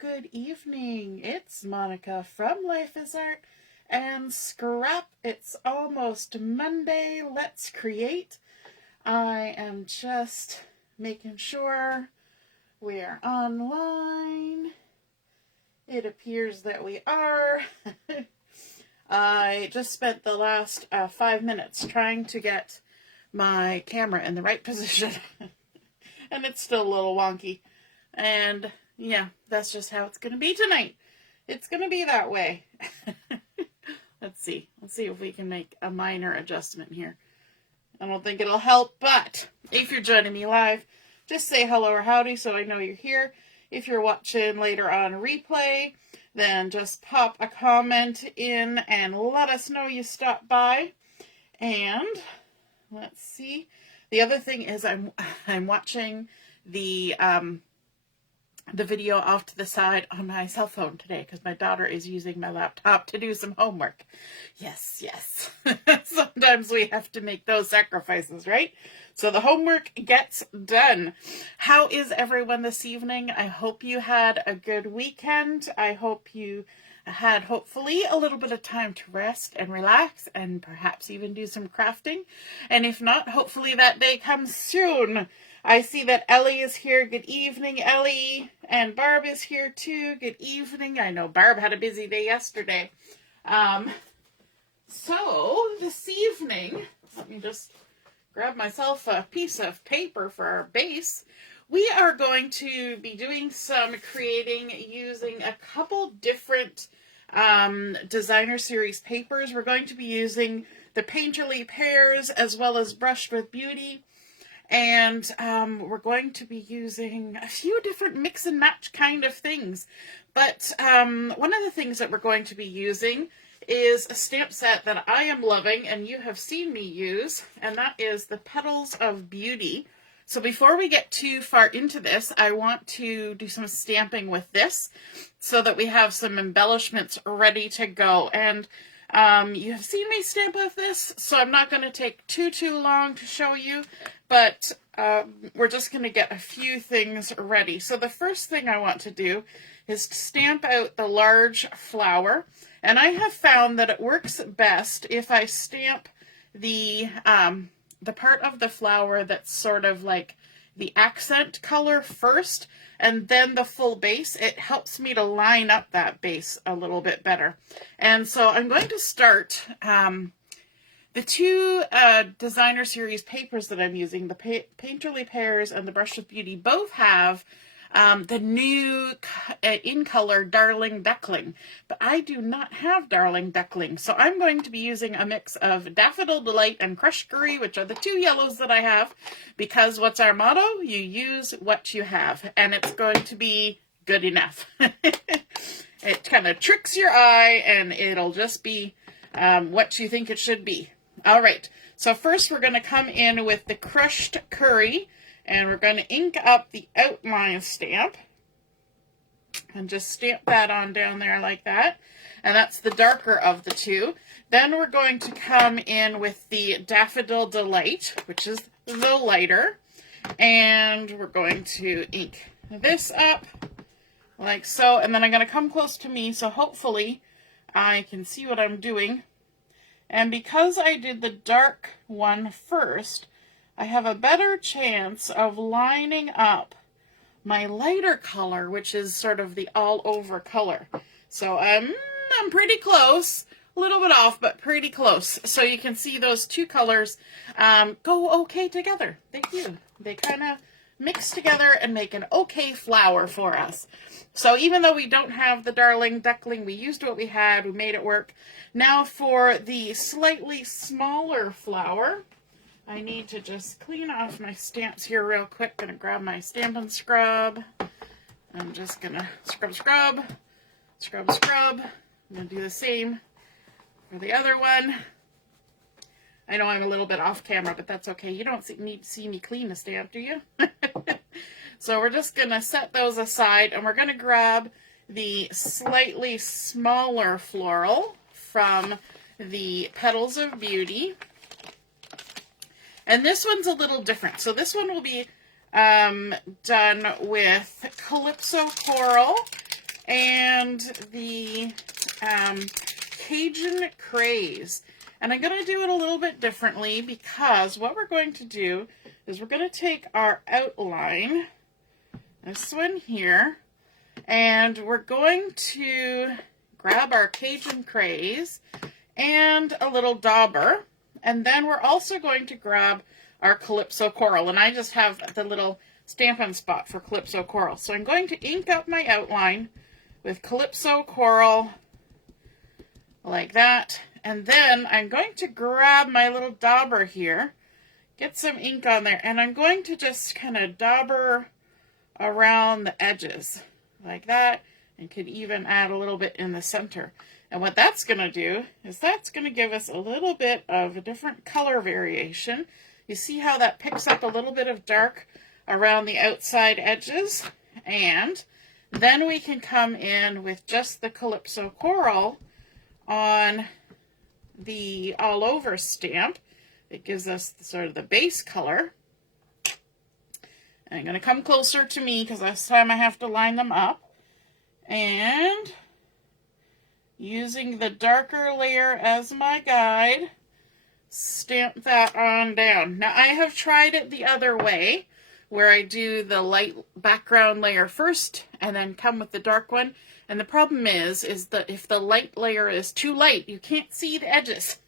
good evening. It's Monica from Life is Art and Scrap. It's almost Monday. Let's create. I am just making sure we are online. It appears that we are. I just spent the last 5 minutes trying to get my camera in the right position. And it's still a little wonky. And yeah, that's just how it's going to be tonight. It's going to be that way. Let's see if we can make a minor adjustment here. I don't think it'll help, but if you're joining me live, just say hello or howdy so I know you're here. If you're watching later on replay, then just pop a comment in and let us know you stopped by. And let's see. The other thing is I'm watching the video off to the side on my cell phone today because my daughter is using my laptop to do some homework. Yes. Sometimes we have to make those sacrifices, right? So the homework gets done. How is everyone this evening? I hope you had a good weekend. I hope you had hopefully a little bit of time to rest and relax and perhaps even do some crafting. And if not, hopefully that day comes soon. I see that Ellie is here. Good evening, Ellie. And Barb is here too. Good evening. I know Barb had a busy day yesterday. So this evening, let me just grab myself a piece of paper for our base. We are going to be doing some creating using a couple different designer series papers. We're going to be using the Painterly Pears as well as Brushed with Beauty. And we're going to be using a few different mix and match kind of things. But one of the things that we're going to be using is a stamp set that I am loving and you have seen me use, and that is the Petals of Beauty. So before we get too far into this, I want to do some stamping with this so that we have some embellishments ready to go. And you have seen me stamp with this, so I'm not going to take too long to show you, but we're just going to get a few things ready. So the first thing I want to do is to stamp out the large flower, and I have found that it works best if I stamp the part of the flower that's sort of like the accent color first, and then the full base. It helps me to line up that base a little bit better. And so I'm going to start the two designer series papers that I'm using, the Painterly Pears and the Brushed with Beauty, both have the new in color Darling Duckling, but I do not have Darling Duckling, so I'm going to be using a mix of Daffodil Delight and Crushed Curry, which are the two yellows that I have, because what's our motto? You use what you have, and it's going to be good enough. It kind of tricks your eye, and it'll just be what you think it should be. All right, so first we're going to come in with the Crushed Curry, and we're going to ink up the outline stamp and just stamp that on down there like that. And that's the darker of the two. Then we're going to come in with the Daffodil Delight, which is the lighter. And we're going to ink this up like so. And then I'm going to come close to me so hopefully I can see what I'm doing. And because I did the dark one first, I have a better chance of lining up my lighter color, which is sort of the all-over color. So I'm pretty close, a little bit off, but pretty close. So you can see those two colors go okay together. They do. They kind of mix together and make an okay flower for us. So even though we don't have the Darling Duckling, we used what we had, we made it work. Now for the slightly smaller flower, I need to just clean off my stamps here real quick. Gonna grab my Stampin' Scrub. I'm just gonna scrub. I'm gonna do the same for the other one. I know I'm a little bit off camera, but that's okay. You don't need to see me clean the stamp, do you? So we're just gonna set those aside, and we're gonna grab the slightly smaller floral from the Petals of Beauty. And this one's a little different. So this one will be done with Calypso Coral and the Cajun Craze. And I'm going to do it a little bit differently because what we're going to do is we're going to take our outline, this one here, and we're going to grab our Cajun Craze and a little dauber. And then we're also going to grab our Calypso Coral. And I just have the little Stampin' spot for Calypso Coral. So I'm going to ink up my outline with Calypso Coral like that. And then I'm going to grab my little dauber here, get some ink on there, and I'm going to just kind of dauber around the edges like that, and could even add a little bit in the center. And what that's going to do is that's going to give us a little bit of a different color variation. You see how that picks up a little bit of dark around the outside edges? And then we can come in with just the Calypso Coral on the all over stamp. It gives us sort of the base color. And I'm going to come closer to me because this time I have to line them up. And using the darker layer as my guide, stamp that on down. Now I have tried it the other way, where I do the light background layer first and then come with the dark one. And the problem is that if the light layer is too light, you can't see the edges.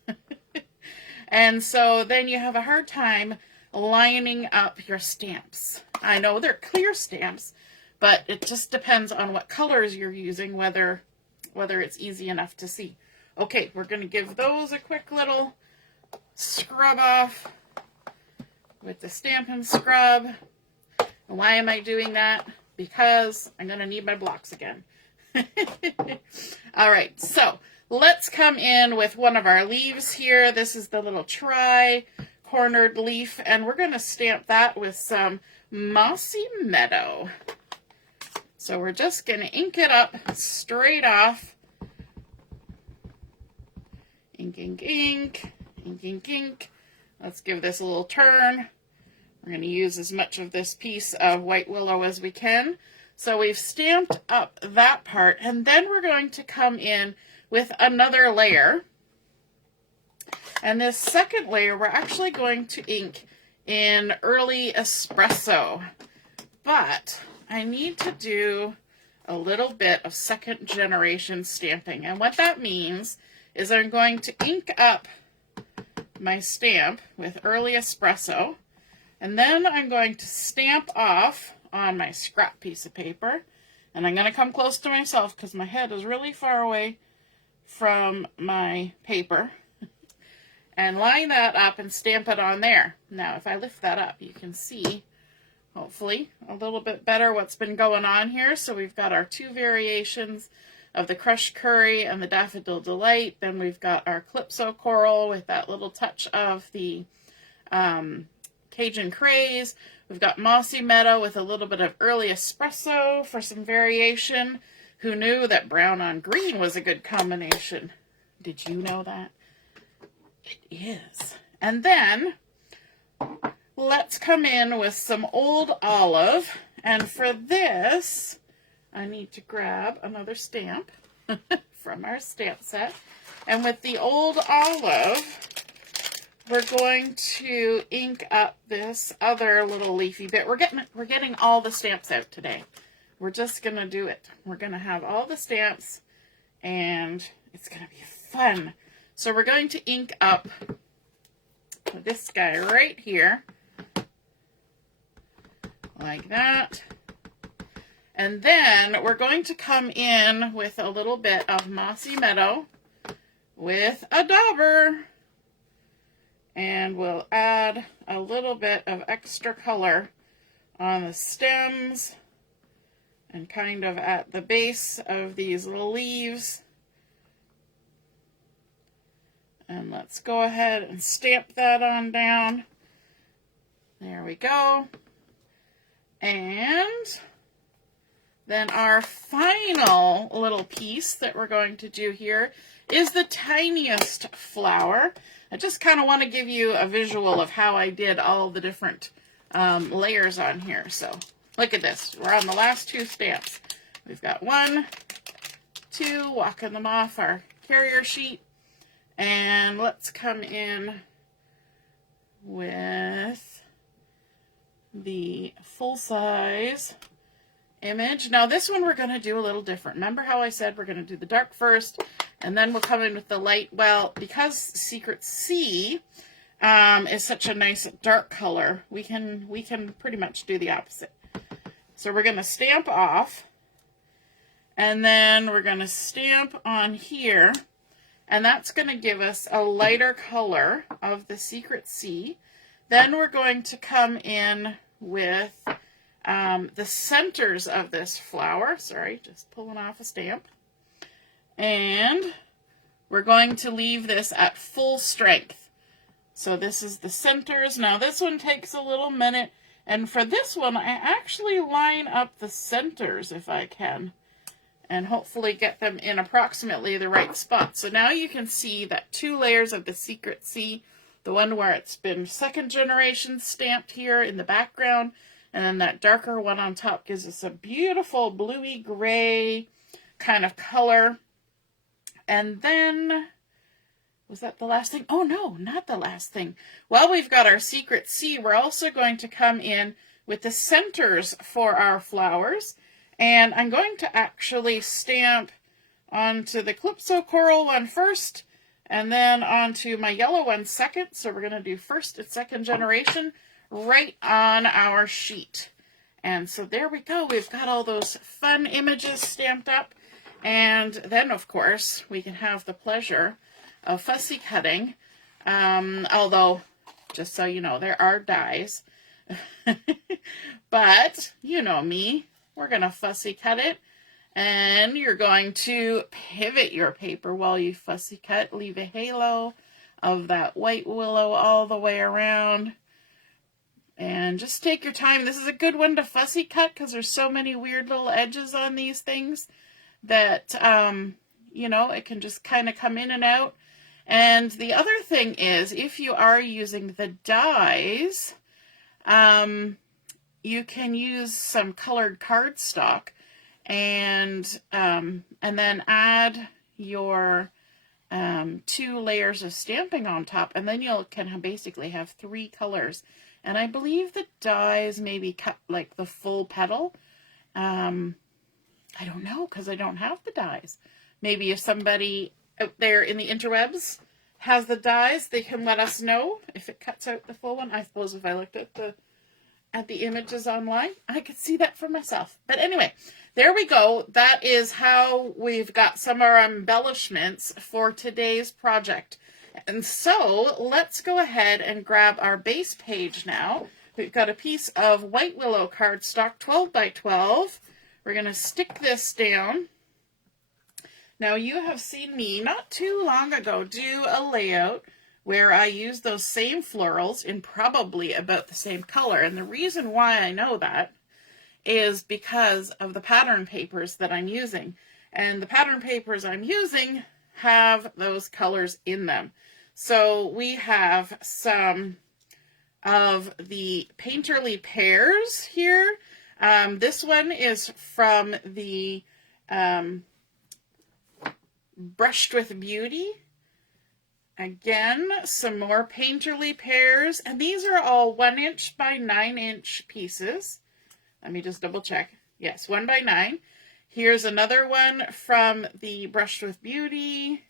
And so then you have a hard time lining up your stamps. I know they're clear stamps, but it just depends on what colors you're using, whether it's easy enough to see. Okay, we're going to give those a quick little scrub off with the Stampin' Scrub. And why am I doing that? Because I'm going to need my blocks again. All right, so let's come in with one of our leaves here. This is the little tri-cornered leaf, and we're going to stamp that with some Mossy Meadow. So we're just going to ink it up straight off. Ink, ink, ink, ink, ink, ink. Let's give this a little turn. We're going to use as much of this piece of white willow as we can. So we've stamped up that part, and then we're going to come in with another layer. And this second layer, we're actually going to ink in Early Espresso. But I need to do a little bit of second generation stamping. And what that means is I'm going to ink up my stamp with Early Espresso. And then I'm going to stamp off on my scrap piece of paper. And I'm going to come close to myself because my head is really far away from my paper. And line that up and stamp it on there. Now, if I lift that up, you can see, hopefully, a little bit better what's been going on here. So we've got our two variations of the Crushed Curry and the Daffodil Delight. Then we've got our Calypso Coral with that little touch of the Cajun Craze. We've got Mossy Meadow with a little bit of Early Espresso for some variation. Who knew that brown on green was a good combination? Did you know that? It is. And then let's come in with some Old Olive. And for this, I need to grab another stamp from our stamp set. And with the Old Olive, we're going to ink up this other little leafy bit. We're getting all the stamps out today. We're just going to do it. We're going to have all the stamps, and it's going to be fun. So we're going to ink up this guy right here, like that. And then we're going to come in with a little bit of Mossy Meadow with a dauber. And we'll add a little bit of extra color on the stems and kind of at the base of these little leaves. And let's go ahead and stamp that on down. There we go. And then our final little piece that we're going to do here is the tiniest flower. I just kind of want to give you a visual of how I did all the different layers on here. So look at this. We're on the last two stamps. We've got 1, two, walking them off our carrier sheet. And let's come in with the full-size image. Now this one we're going to do a little different. Remember how I said we're going to do the dark first, and then we'll come in with the light? Well, because Secret C is such a nice dark color, we can pretty much do the opposite. So we're going to stamp off, and then we're going to stamp on here, and that's going to give us a lighter color of the Secret C. Then we're going to come in with the centers of this flower. Sorry, just pulling off a stamp. And we're going to leave this at full strength. So this is the centers. Now this one takes a little minute. And for this one, I actually line up the centers if I can, and hopefully get them in approximately the right spot. So now you can see that 2 layers of the Secret C, the one where it's been second generation stamped here in the background, and then that darker one on top gives us a beautiful bluey gray kind of color. And then, was that the last thing? Oh no, not the last thing. While we've got our Secret C, we're also going to come in with the centers for our flowers. And I'm going to actually stamp onto the Calypso Coral one first, and then onto my yellow one second. So we're going to do first and second generation right on our sheet. And so there we go. We've got all those fun images stamped up. And then, of course, we can have the pleasure of fussy cutting. Although, just so you know, there are dies. But, you know me, we're going to fussy cut it. And you're going to pivot your paper while you fussy cut. Leave a halo of that white willow all the way around. And just take your time. This is a good one to fussy cut because there's so many weird little edges on these things that, you know, it can just kind of come in and out. And the other thing is, if you are using the dies, you can use some colored cardstock and then add your 2 layers of stamping on top, and then you can basically have 3 colors. And I believe the dies maybe cut like the full petal. I don't know, because I don't have the dies. Maybe if somebody out there in the interwebs has the dies, they can let us know if it cuts out the full one. I suppose if I looked at the images online, I could see that for myself. But anyway, there we go. That is how we've got some of our embellishments for today's project. And so let's go ahead and grab our base page now. We've got a piece of white willow cardstock, 12 by 12. We're going to stick this down. Now you have seen me not too long ago do a layout where I use those same florals in probably about the same color. And the reason why I know that is because of the pattern papers that I'm using. And the pattern papers I'm using have those colors in them. So we have some of the Painterly Pears here. This one is from the Brushed with Beauty. Again, some more Painterly Pears, and these are all 1 inch by 9 inch pieces. Let me just double check. Yes, 1 by 9. Here's another one from the Brushed with Beauty.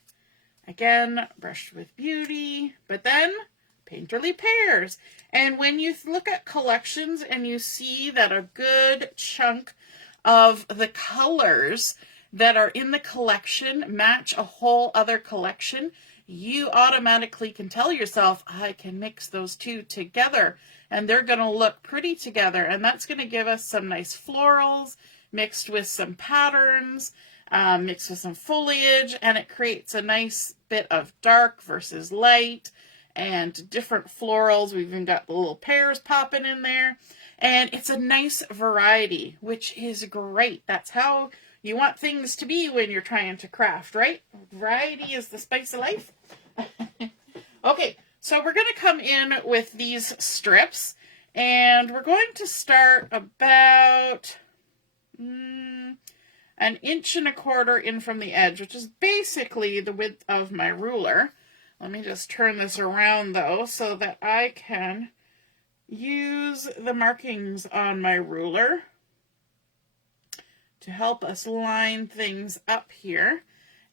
Again, Brushed with Beauty, but then Painterly Pears. And when you look at collections and you see that a good chunk of the colors that are in the collection match a whole other collection, you automatically can tell yourself, I can mix those two together and they're going to look pretty together. And that's going to give us some nice florals mixed with some patterns, mixed with some foliage, and it creates a nice bit of dark versus light and different florals. We've even got the little pears popping in there, and it's a nice variety, which is great. That's how you want things to be when you're trying to craft, right? Variety is the spice of life. Okay, so we're going to come in with these strips, and we're going to start about 1.25 inches in from the edge, which is basically the width of my ruler. Let me just turn this around though so that I can use the markings on my ruler to help us line things up here.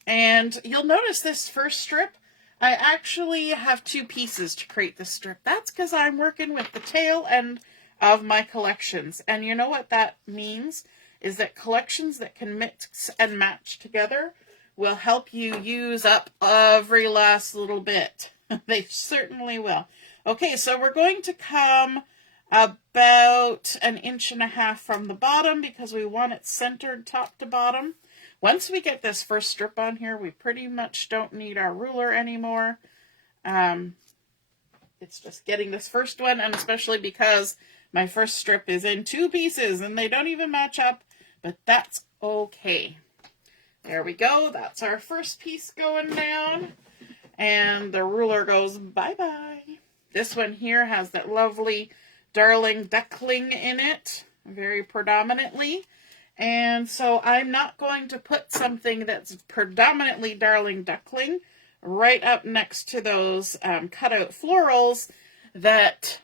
And you'll notice this first strip, I actually have 2 pieces to create this strip. That's because I'm working with the tail end of my collections. And you know what that means? Is that collections that can mix and match together will help you use up every last little bit. They certainly will. Okay, so we're going to come about 1.5 inches from the bottom because we want it centered top to bottom. Once we get this first strip on here, we pretty much don't need our ruler anymore. It's just getting this first one, and especially because my first strip is in 2 pieces and they don't even match up, but that's okay. There we go. That's our first piece going down. And the ruler goes bye-bye. This one here has that lovely darling duckling in it, very predominantly. And so I'm not going to put something that's predominantly darling duckling right up next to those cutout florals that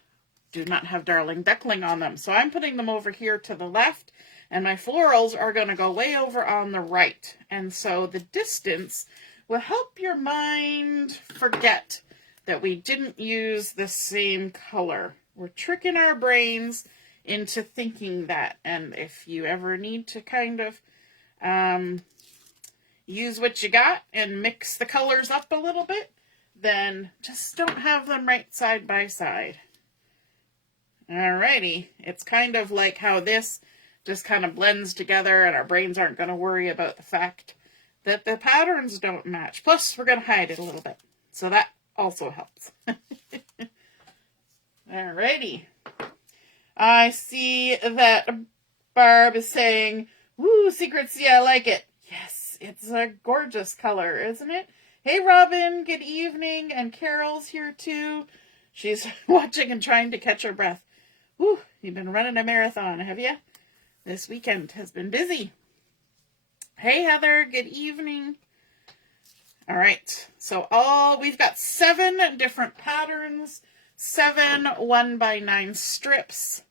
do not have darling duckling on them. So I'm putting them over here to the left, and my florals are going to go way over on the right. And so the distance will help your mind forget that we didn't use the same color. We're tricking our brains into thinking that. And if you ever need to kind of use what you got and mix the colors up a little bit, then just don't have them right side by side. Alrighty, it's kind of like how this just kind of blends together and our brains aren't going to worry about the fact that the patterns don't match. Plus, we're going to hide it a little bit. So that also helps. Alrighty. I see that Barb is saying, woo, Secret I like it. Yes, it's a gorgeous color, isn't it? Hey, Robin, good evening. And Carol's here too. She's watching and trying to catch her breath. Woo, you've been running a marathon, have you? This weekend has been busy. Hey, Heather, good evening. All right, so we've got 7 different patterns, 7 1x9 strips,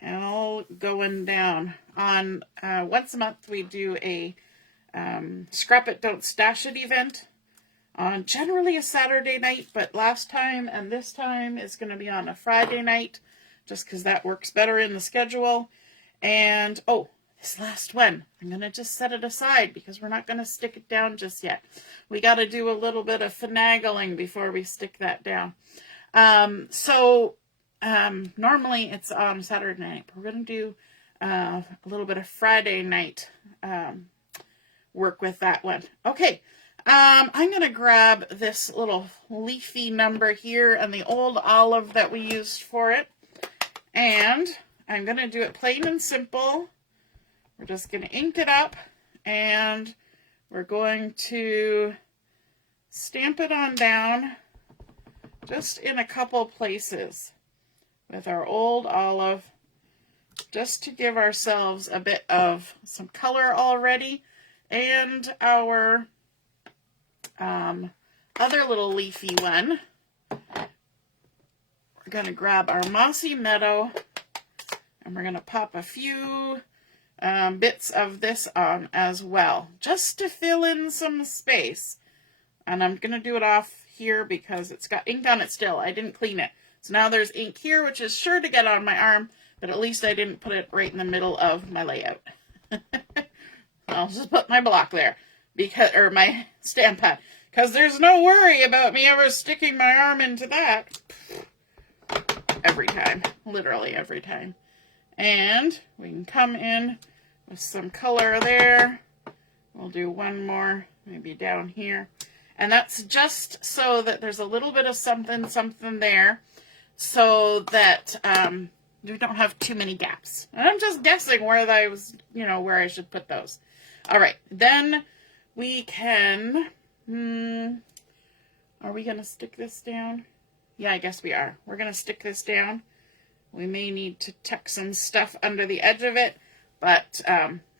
and all going down. On once a month, we do a Scrap It, Don't Stash It event on generally a Saturday night, but last time and this time is going to be on a Friday night, just because that works better in the schedule. And, oh, this last one, I'm going to just set it aside because we're not going to stick it down just yet. We got to do a little bit of finagling before we stick that down. Normally it's on Saturday night. But we're going to do a little bit of Friday night work with that one. Okay, I'm going to grab this little leafy number here and the old olive that we used for it. And I'm going to do it plain and simple. We're just going to ink it up, and we're going to stamp it on down just in a couple places with our old olive, just to give ourselves a bit of some color already, and our other little leafy one. We're going to grab our Mossy Meadow, and we're going to pop a few bits of this on as well, just to fill in some space. And I'm going to do it off here because it's got ink on it still. I didn't clean it. So now there's ink here, which is sure to get on my arm, but at least I didn't put it right in the middle of my layout. I'll just put my block there, or my stamp pad, because there's no worry about me ever sticking my arm into that. Every time, literally every time. And we can come in with some color there. We'll do one more, maybe down here. And that's just so that there's a little bit of something there, so that we don't have too many gaps. And I'm just guessing where where I should put those. All right, then we can, are we going to stick this down? Yeah, I guess we are. We're going to stick this down. We may need to tuck some stuff under the edge of it, but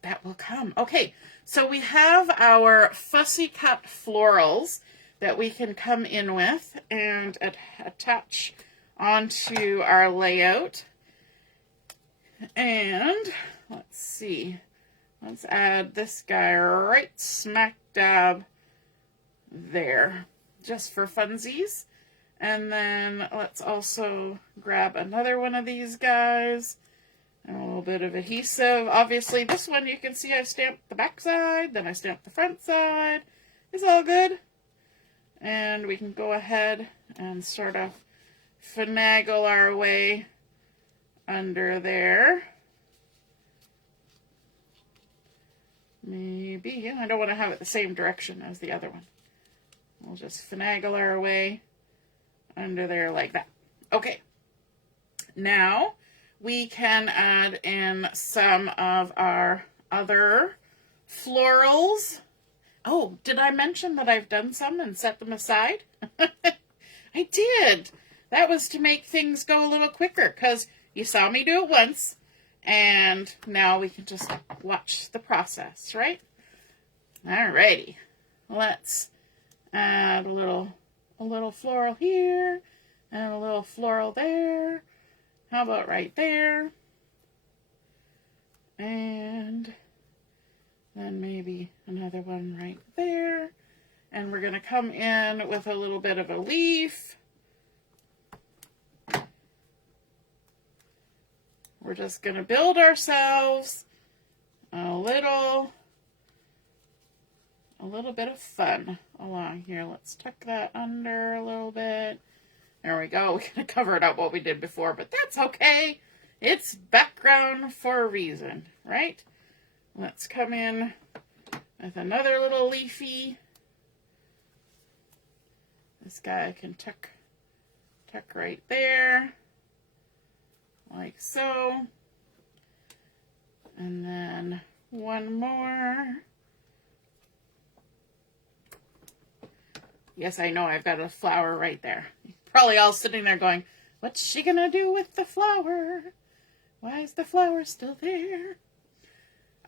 that will come. Okay, so we have our fussy cut florals that we can come in with and attach onto our layout. And let's see, let's add this guy right smack dab there, just for funsies. And then let's also grab another one of these guys. And a little bit of adhesive. Obviously, this one you can see I stamped the back side, then I stamped the front side. It's all good. And we can go ahead and sort of finagle our way under there. Maybe. I don't want to have it the same direction as the other one. We'll just finagle our way under there like that. Okay. Now we can add in some of our other florals. Oh, did I mention that I've done some and set them aside? I did. That was to make things go a little quicker because you saw me do it once and now we can just watch the process, right? Alrighty. Let's add a little floral here and a little floral there. How about right there? And then maybe another one right there. And we're going to come in with a little bit of a leaf. We're just going to build ourselves a little bit of fun along here. Let's tuck that under a little bit. There we go. We're going to cover it up what we did before, but that's okay. It's background for a reason, right? Let's come in with another little leafy. This guy can tuck right there, like so. And then one more. Yes, I know I've got a flower right there. You're probably all sitting there going, what's she gonna do with the flower? Why is the flower still there?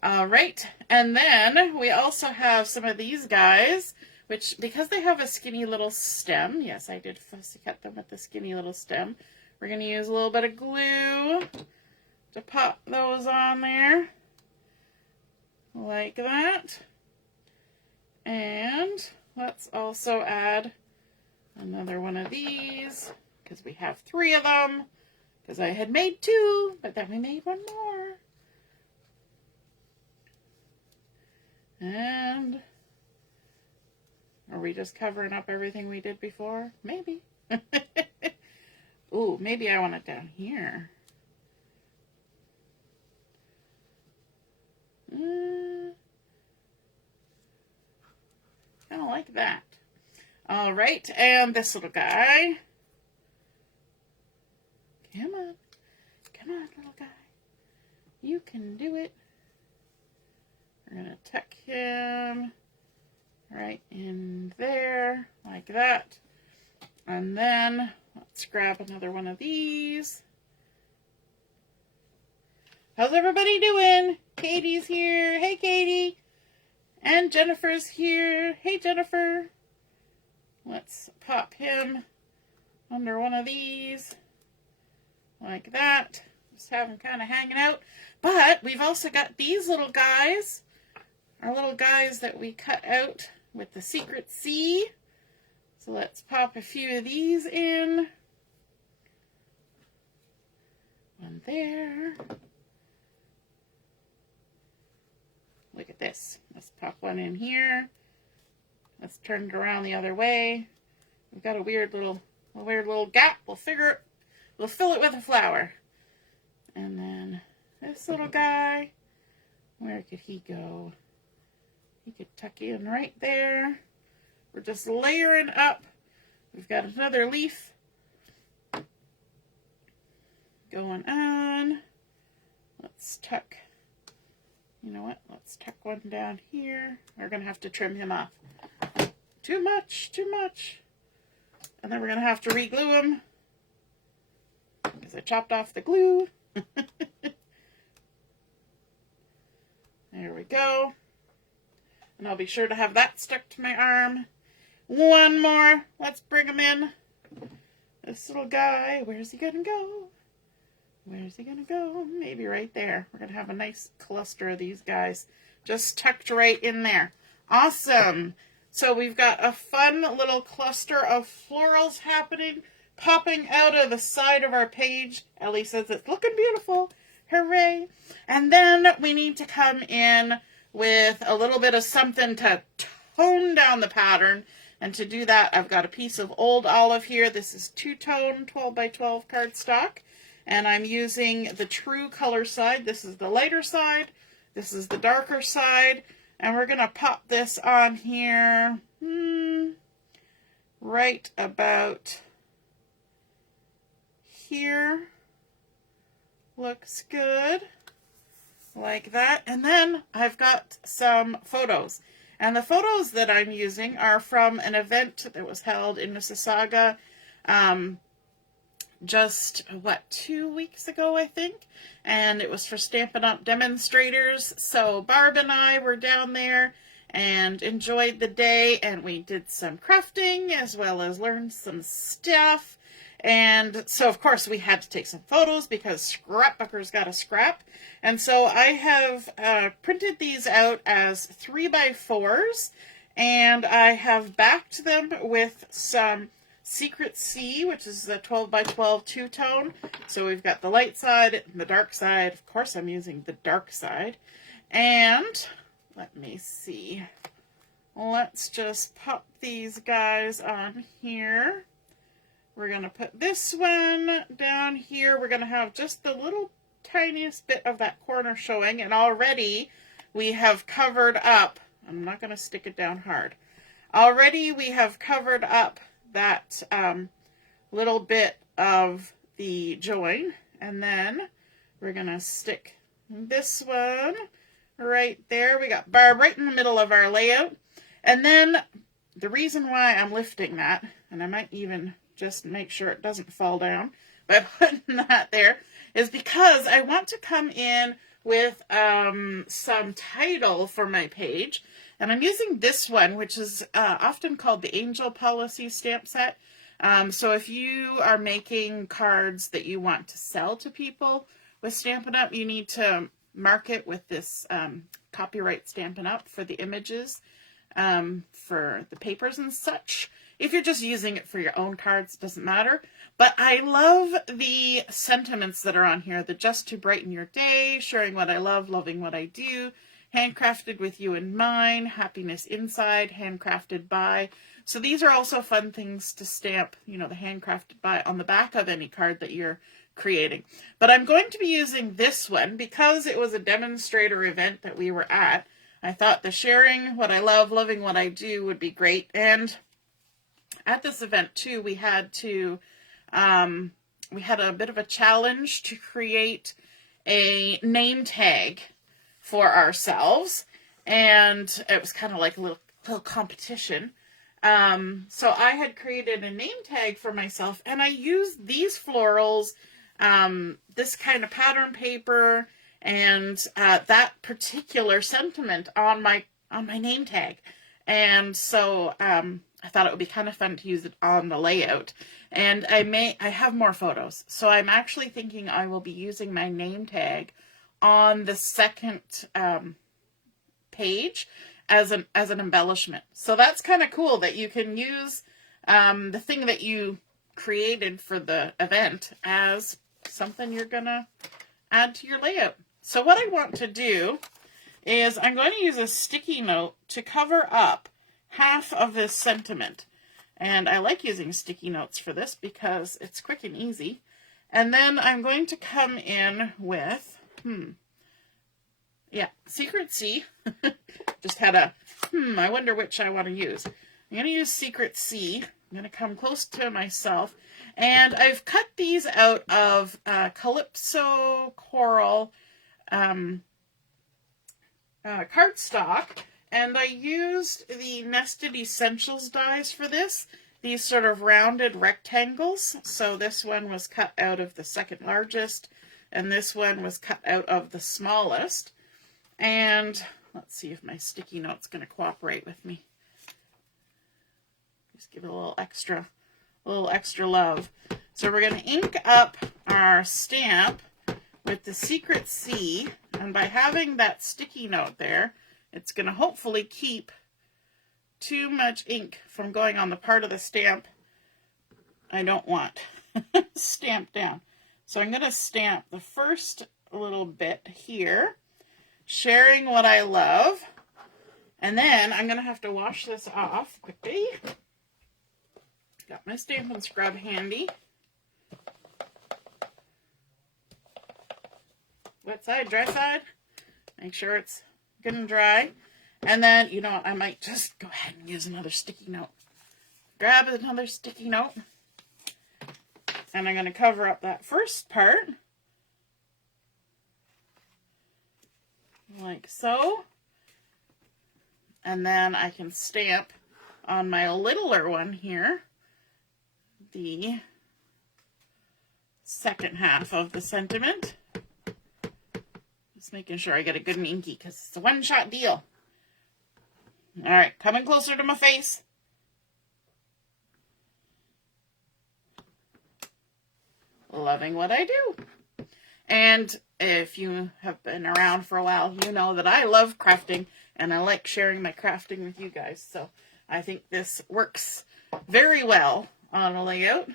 All right, and then we also have some of these guys, which, because they have a skinny little stem, yes, I did fussy cut them with the skinny little stem. We're going to use a little bit of glue to pop those on there, like that. And let's also add another one of these, because we have 3 of them, because I had made 2, but then we made one more. And are we just covering up everything we did before? Maybe. Ooh, maybe I want it down here. Kind of like that. All right, and this little guy. Come on. Come on, little guy. You can do it. We're going to tuck him right in there, like that. And then let's grab another one of these. How's everybody doing? Katie's here. Hey, Katie. And Jennifer's here. Hey, Jennifer. Let's pop him under one of these, like that. Just have him kind of hanging out. But we've also got these little guys. Our little guys that we cut out with the secret C. So let's pop a few of these in. One there. Look at this. Let's pop one in here. Let's turn it around the other way. We've got a weird little gap. We'll fill it with a flower. And then this little guy, where could he go? He could tuck in right there. We're just layering up. We've got another leaf going on. Let's tuck, you know what? Let's tuck one down here. We're going to have to trim him off. Too much, too much. And then we're going to have to re-glue him because I chopped off the glue. There we go. And I'll be sure to have that stuck to my arm. One more. Let's bring him in. This little guy. Where's he going to go? Where's he going to go? Maybe right there. We're going to have a nice cluster of these guys just tucked right in there. Awesome. So we've got a fun little cluster of florals happening, popping out of the side of our page. Ellie says it's looking beautiful. Hooray. And then we need to come in with a little bit of something to tone down the pattern. And to do that, I've got a piece of old olive here. This is two-tone 12 by 12 cardstock. And I'm using the true color side. This is the lighter side. This is the darker side. And we're going to pop this on here right about here. Looks good. Like that. And then I've got some photos. And the photos that I'm using are from an event that was held in Mississauga just, 2 weeks ago, I think. And it was for Stampin'Up demonstrators. So Barb and I were down there and enjoyed the day. And we did some crafting as well as learned some stuff. And so, of course, we had to take some photos because scrapbookers got a scrap. And so I have printed these out as 3x4s, and I have backed them with some Secret C, which is the 12 by 12 two-tone. So we've got the light side and the dark side. Of course, I'm using the dark side. And let me see. Let's just pop these guys on here. We're going to put this one down here. We're going to have just the little tiniest bit of that corner showing. And already we have covered up. I'm not going to stick it down hard. Already we have covered up that little bit of the join. And then we're going to stick this one right there. We got Barb right in the middle of our layout. And then the reason why I'm lifting that, and I might even just make sure it doesn't fall down by putting that there, is because I want to come in with some title for my page. And I'm using this one, which is often called the Angel Policy stamp set. So if you are making cards that you want to sell to people with Stampin' Up, you need to mark it with this copyright Stampin' Up for the images, for the papers and such. If you're just using it for your own cards, it doesn't matter. But I love the sentiments that are on here. The just to brighten your day, sharing what I love, loving what I do, handcrafted with you in mind, happiness inside, handcrafted by. So these are also fun things to stamp, the handcrafted by on the back of any card that you're creating. But I'm going to be using this one because it was a demonstrator event that we were at. I thought the sharing what I love, loving what I do would be great. And at this event too, we had a bit of a challenge to create a name tag for ourselves, and it was kind of like a little competition. So I had created a name tag for myself, and I used these florals, this kind of pattern paper, and that particular sentiment on my name tag. And so I thought it would be kind of fun to use it on the layout. And I have more photos. So I'm actually thinking I will be using my name tag on the second page as an embellishment. So that's kind of cool that you can use the thing that you created for the event as something you're gonna add to your layout. So what I want to do is I'm going to use a sticky note to cover up half of this sentiment. And I like using sticky notes for this because it's quick and easy. And then I'm going to come in with, Secret C. Just had I wonder which I want to use. I'm going to use Secret C. I'm going to come close to myself. And I've cut these out of Calypso Coral cardstock. And I used the Nested Essentials dies for this. These sort of rounded rectangles. So this one was cut out of the second largest, and this one was cut out of the smallest. And let's see if my sticky note's going to cooperate with me. Just give it a little extra love. So we're going to ink up our stamp with the Secret C, and by having that sticky note there, it's going to hopefully keep too much ink from going on the part of the stamp I don't want stamped down. So I'm going to stamp the first little bit here, sharing what I love, and then I'm going to have to wash this off quickly. Got my Stampin' Scrub handy. Wet side, dry side. Make sure it's good and dry. And then, you know what, I might just go ahead and use another sticky note. Grab another sticky note. And I'm going to cover up that first part. Like so. And then I can stamp on my littler one here the second half of the sentiment. Just making sure I get a good and inky because it's a one-shot deal. All right, coming closer to my face. Loving what I do. And if you have been around for a while, you know that I love crafting and I like sharing my crafting with you guys. So I think this works very well on a layout.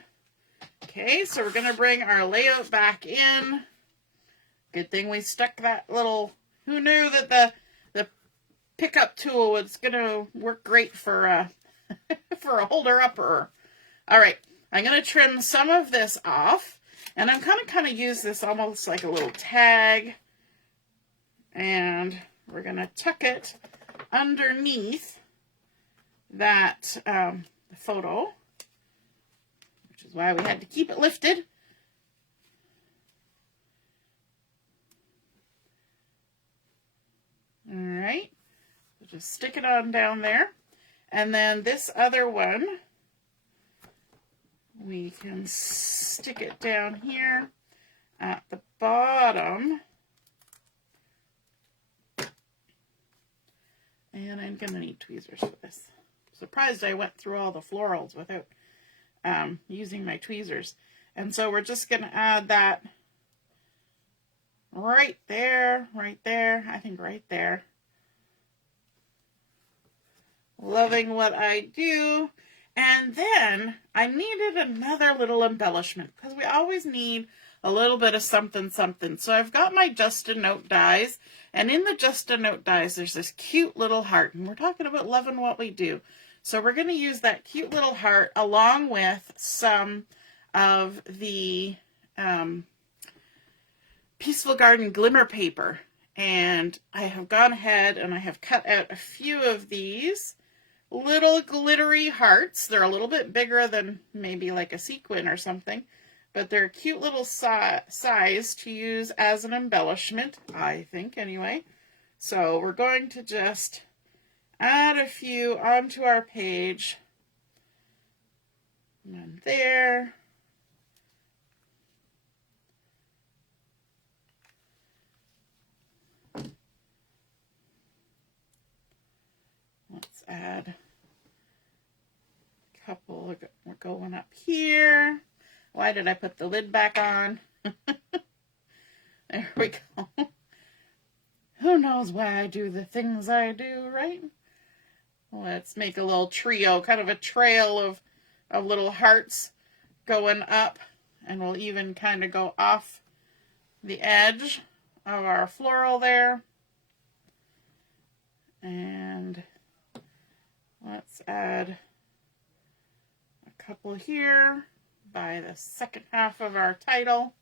Okay, so we're going to bring our layout back in. Good thing we stuck that little, who knew that the pickup tool was going to work great for a holder-upper. All right, I'm going to trim some of this off, and I'm kind of use this almost like a little tag, and we're going to tuck it underneath that photo, which is why we had to keep it lifted. All right, so just stick it on down there. And then this other one, we can stick it down here at the bottom. And I'm going to need tweezers for this. Surprised I went through all the florals without using my tweezers. And so we're just going to add that right there, I think right there. Loving what I do. And then I needed another little embellishment because we always need a little bit of something. So I've got my Just a Note dies, and in the Just a Note dies there's this cute little heart, and we're talking about loving what we do. So we're going to use that cute little heart along with some of the Peaceful Garden Glimmer paper. And I have gone ahead and I have cut out a few of these little glittery hearts. They're a little bit bigger than maybe like a sequin or something, but they're a cute little size to use as an embellishment, I think, anyway. So we're going to just add a few onto our page. And there. Let's add a couple. We're going up here. Why did I put the lid back on? There we go. Who knows why I do the things I do, right? Let's make a little trio, kind of a trail of little hearts going up, and we'll even kind of go off the edge of our floral there. And let's add a couple here by the second half of our title.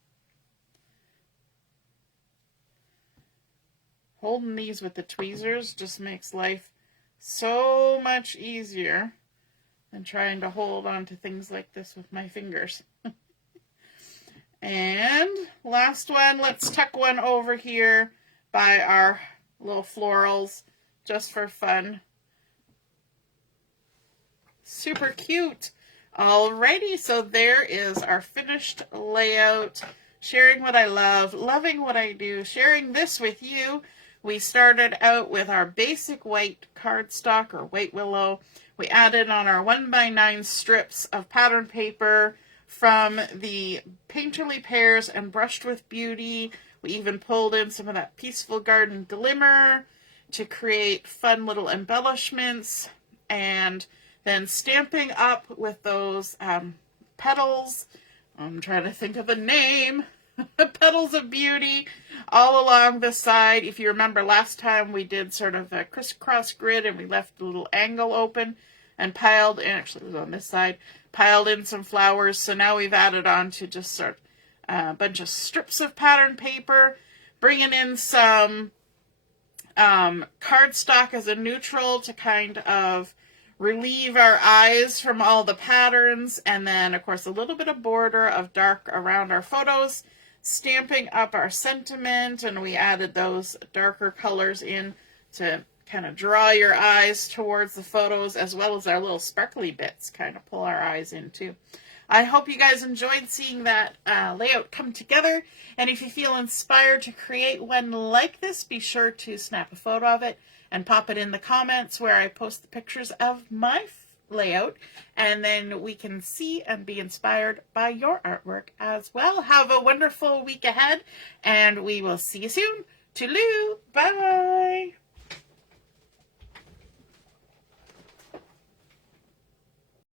Holding these with the tweezers just makes life so much easier than trying to hold on to things like this with my fingers. And last one, let's tuck one over here by our little florals just for fun. Super cute. Alrighty, so there is our finished layout. Sharing what I love, loving what I do, sharing this with you. We started out with our basic white cardstock or white willow. We added on our 1x9 strips of pattern paper from the Painterly Pears and Brushed with Beauty. We even pulled in some of that Peaceful Garden Glimmer to create fun little embellishments, and then Stamping Up with those petals. I'm trying to think of the name. Petals of Beauty all along the side. If you remember last time we did sort of a crisscross grid and we left a little angle open and piled in, actually it was on this side, piled in some flowers. So now we've added on to just sort of a bunch of strips of pattern paper, bringing in some cardstock as a neutral to kind of relieve our eyes from all the patterns, and then of course a little bit of border of dark around our photos, Stamping Up our sentiment, and we added those darker colors in to kind of draw your eyes towards the photos, as well as our little sparkly bits kind of pull our eyes in too. I hope you guys enjoyed seeing that layout come together, and if you feel inspired to create one like this, be sure to snap a photo of it and pop it in the comments where I post the pictures of my layout, and then we can see and be inspired by your artwork as well. Have a wonderful week ahead, and we will see you soon. Toodaloo! Bye-bye!